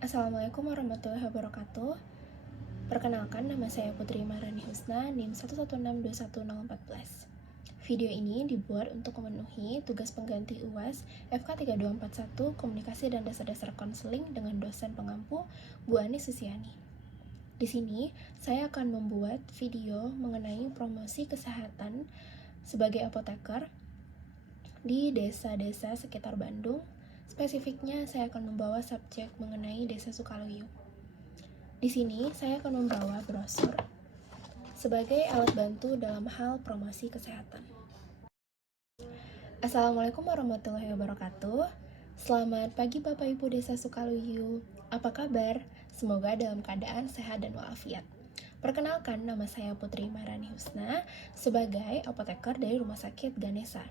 Assalamualaikum warahmatullahi wabarakatuh. Perkenalkan, nama saya Putri Maharani Husna, NIM 1162114. Video ini dibuat untuk memenuhi tugas pengganti UAS FK3241 Komunikasi dan Dasar-Dasar Konseling dengan dosen pengampu Bu Ani Susiani. Di sini, saya akan membuat video mengenai promosi kesehatan sebagai apoteker di desa-desa sekitar Bandung. Spesifiknya, saya akan membawa subjek mengenai Desa Sukaluyu. Di sini, saya akan membawa brosur sebagai alat bantu dalam hal promosi kesehatan. Assalamualaikum warahmatullahi wabarakatuh. Selamat pagi Bapak Ibu Desa Sukaluyu. Apa kabar? Semoga dalam keadaan sehat dan walafiat. Perkenalkan, nama saya Putri Maharani Husna sebagai apoteker dari Rumah Sakit Ganesa.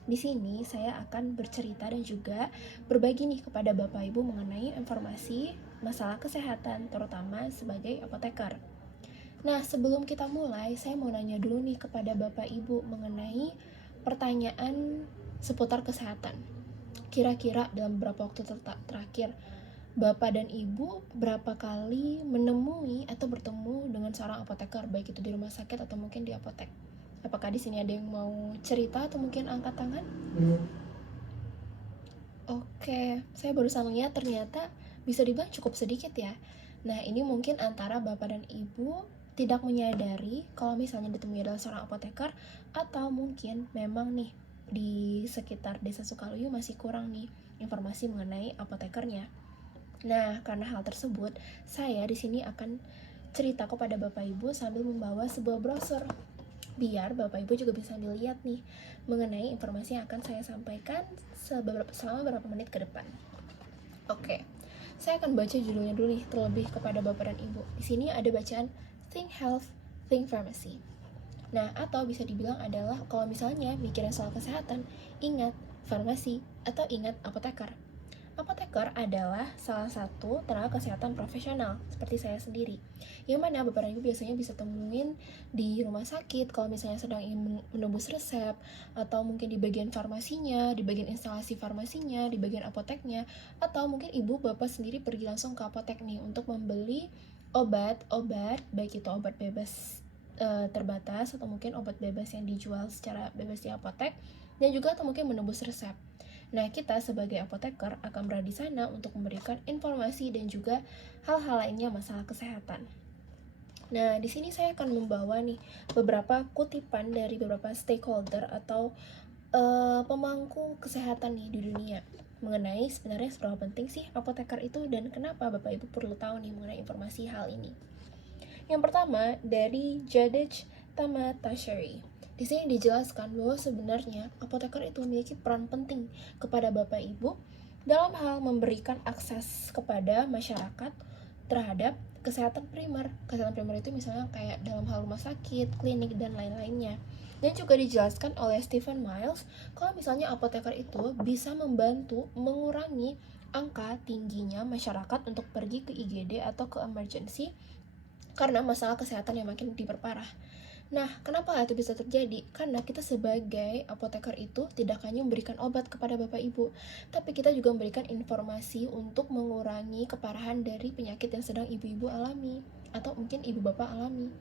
Di sini saya akan bercerita dan juga berbagi nih kepada Bapak Ibu mengenai informasi masalah kesehatan, terutama sebagai apoteker. Nah, sebelum kita mulai, saya mau nanya dulu nih kepada Bapak Ibu mengenai pertanyaan seputar kesehatan. Kira-kira dalam beberapa waktu terakhir, Bapak dan Ibu berapa kali menemui atau bertemu dengan seorang apoteker, baik itu di rumah sakit atau mungkin di apotek? Apakah di sini ada yang mau cerita atau mungkin angkat tangan? Oke, saya barusan lihat ternyata bisa dibilang cukup sedikit ya. Nah, ini mungkin antara Bapak dan Ibu tidak menyadari kalau misalnya ditemui adalah seorang apoteker, atau mungkin memang nih di sekitar Desa Sukaluyu masih kurang nih informasi mengenai apotekernya. Nah, karena hal tersebut, saya di sini akan cerita kepada Bapak Ibu sambil membawa sebuah brosur, biar Bapak Ibu juga bisa dilihat nih mengenai informasi yang akan saya sampaikan selama beberapa menit ke depan. Oke, saya akan baca judulnya dulu nih terlebih kepada Bapak dan Ibu. Di sini ada bacaan Think Health, Think Pharmacy. Nah, atau bisa dibilang adalah kalau misalnya mikirin soal kesehatan, ingat farmasi atau ingat apoteker. Apoteker adalah salah satu tenaga kesehatan profesional seperti saya sendiri, yang mana Bapak dan Ibu biasanya bisa temuin di rumah sakit kalau misalnya sedang ingin menembus resep, atau mungkin di bagian farmasinya, di bagian instalasi farmasinya, di bagian apoteknya, atau mungkin Ibu Bapak sendiri pergi langsung ke apotek nih untuk membeli obat-obat, baik itu obat bebas terbatas atau mungkin obat bebas yang dijual secara bebas di apotek, dan juga atau mungkin menembus resep. Nah, kita sebagai apoteker akan berada di sana untuk memberikan informasi dan juga hal-hal lainnya masalah kesehatan. Nah, di sini saya akan membawa nih beberapa kutipan dari beberapa stakeholder atau pemangku kesehatan nih di dunia mengenai sebenarnya seberapa penting sih apoteker itu dan kenapa Bapak Ibu perlu tahu nih mengenai informasi hal ini. Yang pertama dari Jadej Tamatashari. Di sini dijelaskan bahwa sebenarnya apoteker itu memiliki peran penting kepada Bapak Ibu dalam hal memberikan akses kepada masyarakat terhadap kesehatan primer. Kesehatan primer itu misalnya kayak dalam hal rumah sakit, klinik, dan lain-lainnya. Dan juga dijelaskan oleh Stephen Miles kalau misalnya apoteker itu bisa membantu mengurangi angka tingginya masyarakat untuk pergi ke IGD atau ke emergency karena masalah kesehatan yang makin diperparah. Nah, kenapa itu bisa terjadi? Karena kita sebagai apoteker itu tidak hanya memberikan obat kepada Bapak Ibu, tapi kita juga memberikan informasi untuk mengurangi keparahan dari penyakit yang sedang ibu-ibu alami atau mungkin ibu bapak alami.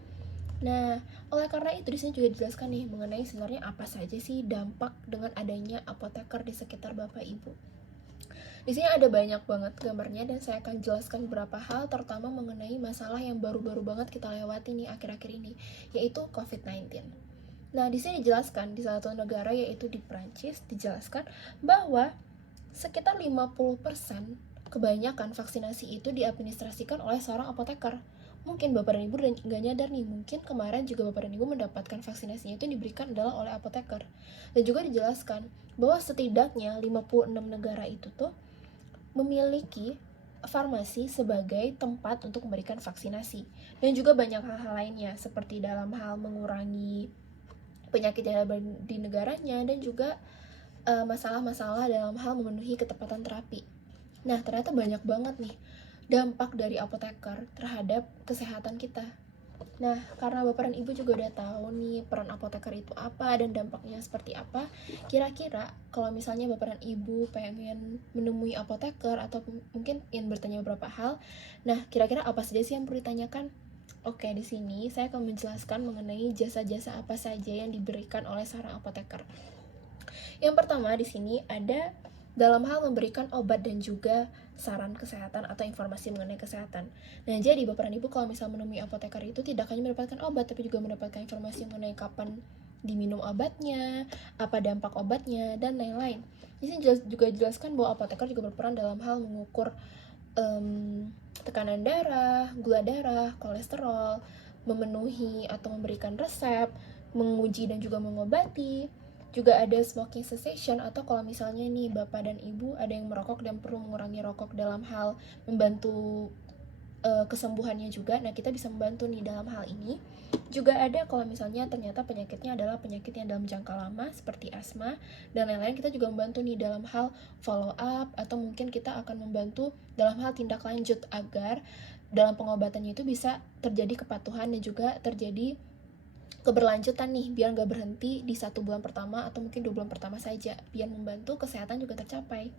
Nah, oleh karena itu di sini juga dijelaskan nih mengenai sebenarnya apa saja sih dampak dengan adanya apoteker di sekitar Bapak Ibu. Di sini ada banyak banget gambarnya dan saya akan jelaskan beberapa hal terutama mengenai masalah yang baru-baru banget kita lewati nih akhir-akhir ini, yaitu COVID-19. Nah, di sini dijelaskan di salah satu negara yaitu di Prancis dijelaskan bahwa sekitar 50% kebanyakan vaksinasi itu diadministrasikan oleh seorang apoteker. Mungkin Bapak dan Ibu nggak nyadar nih, mungkin kemarin juga Bapak dan Ibu mendapatkan vaksinasinya itu diberikan adalah oleh apoteker. Dan juga dijelaskan bahwa setidaknya 56 negara itu tuh memiliki farmasi sebagai tempat untuk memberikan vaksinasi. Dan juga banyak hal-hal lainnya seperti dalam hal mengurangi penyakit yang ada di negaranya dan juga masalah-masalah dalam hal memenuhi ketepatan terapi. Nah, ternyata banyak banget nih dampak dari apoteker terhadap kesehatan kita. Nah, karena Bapak dan Ibu juga udah tahu nih peran apoteker itu apa dan dampaknya seperti apa, kira-kira kalau misalnya Bapak dan Ibu pengen menemui apoteker atau mungkin ingin bertanya beberapa hal, nah kira-kira apa saja sih yang perlu ditanyakan? Oke, di sini saya akan menjelaskan mengenai jasa-jasa apa saja yang diberikan oleh seorang apoteker. Yang pertama di sini ada dalam hal memberikan obat dan juga saran kesehatan atau informasi mengenai kesehatan. Nah, jadi Bapak dan Ibu kalau misal menemui apoteker itu tidak hanya mendapatkan obat, tapi juga mendapatkan informasi mengenai kapan diminum obatnya, apa dampak obatnya, dan lain-lain. Di sini juga dijelaskan bahwa apoteker juga berperan dalam hal mengukur tekanan darah, gula darah, kolesterol, memenuhi atau memberikan resep, menguji dan juga mengobati. Juga ada smoking cessation atau kalau misalnya nih Bapak dan Ibu ada yang merokok dan perlu mengurangi rokok dalam hal membantu kesembuhannya juga. Nah, kita bisa membantu nih dalam hal ini. Juga ada kalau misalnya ternyata penyakitnya adalah penyakit yang dalam jangka lama seperti asma dan lain-lain, kita juga membantu nih dalam hal follow up atau mungkin kita akan membantu dalam hal tindak lanjut agar dalam pengobatannya itu bisa terjadi kepatuhan dan juga terjadi keberlanjutan nih, biar nggak berhenti di 1 bulan pertama atau mungkin 2 bulan pertama saja, biar membantu kesehatan juga tercapai.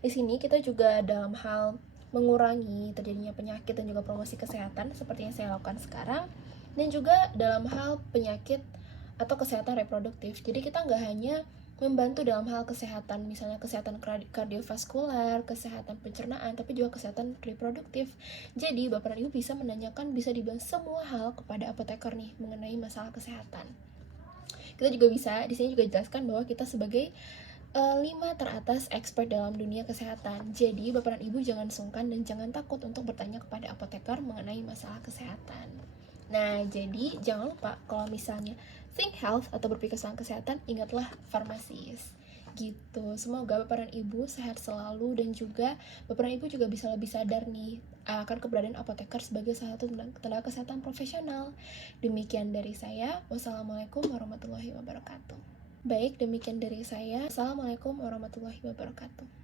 Di sini kita juga dalam hal mengurangi terjadinya penyakit dan juga promosi kesehatan seperti yang saya lakukan sekarang, dan juga dalam hal penyakit atau kesehatan reproduktif. Jadi kita nggak hanya membantu dalam hal kesehatan, misalnya kesehatan kardiovaskular, kesehatan pencernaan, tapi juga kesehatan reproduktif. Jadi Bapak dan Ibu bisa menanyakan, bisa dibahas semua hal kepada apoteker nih mengenai masalah kesehatan. Kita juga bisa, di sini juga dijelaskan bahwa kita sebagai 5 teratas expert dalam dunia kesehatan. Jadi Bapak dan Ibu jangan sungkan dan jangan takut untuk bertanya kepada apoteker mengenai masalah kesehatan. Nah, jadi jangan lupa kalau misalnya think health atau berpikir tentang kesehatan, ingatlah farmasis. Gitu. Semoga Bapak dan Ibu sehat selalu dan juga Bapak dan Ibu juga bisa lebih sadar nih akan keberadaan apoteker sebagai salah satu tenaga kesehatan profesional. Demikian dari saya. Wassalamualaikum warahmatullahi wabarakatuh. Baik, demikian dari saya. Assalamualaikum warahmatullahi wabarakatuh.